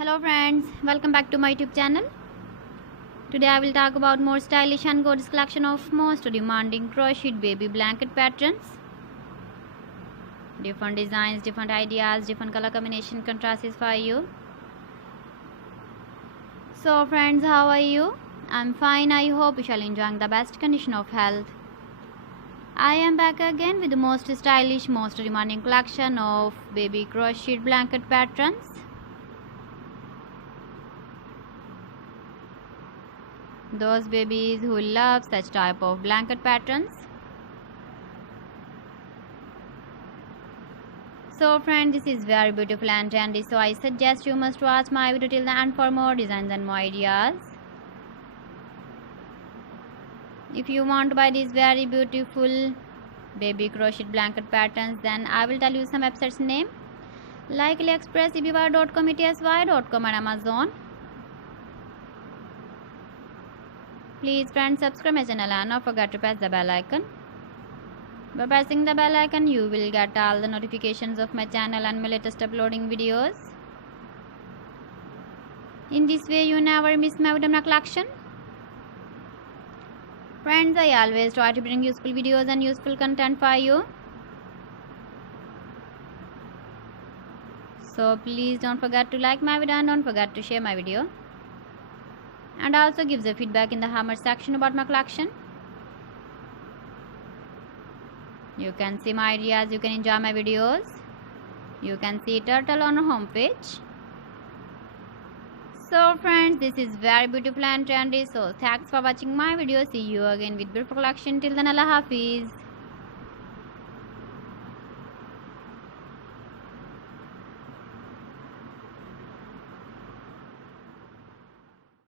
Hello friends, welcome back to my YouTube channel. Today I will talk about more stylish and gorgeous collection of most demanding crocheted baby blanket patterns. Different designs, different ideas, different color combination contrasts for you. So friends, how are you? I'm fine. I hope you shall enjoy the best condition of health. I am back again with the most stylish, most demanding collection of baby crocheted blanket patterns. Those babies who love such type of blanket patterns. So friends, this is very beautiful and trendy, so I suggest you must watch my video till the end for more designs and more ideas. If you want to buy these very beautiful baby crocheted blanket patterns, then I will tell you some websites name like AliExpress, eBay.com, etsy.com and Amazon. Please friends, subscribe my channel and don't forget to press the bell icon. By pressing the bell icon, you will get all the notifications of my channel and my latest uploading videos. In this way, you never miss my video collection. Friends, I always try to bring useful videos and useful content for you. So please don't forget to like my video and don't forget to share my video. And also give the feedback in the comment section about my collection. You can see my ideas, you can enjoy my videos. You can see turtle on our homepage. So friends, this is very beautiful and trendy. So thanks for watching my video. See you again with beautiful collection. Till then, Allah Hafiz.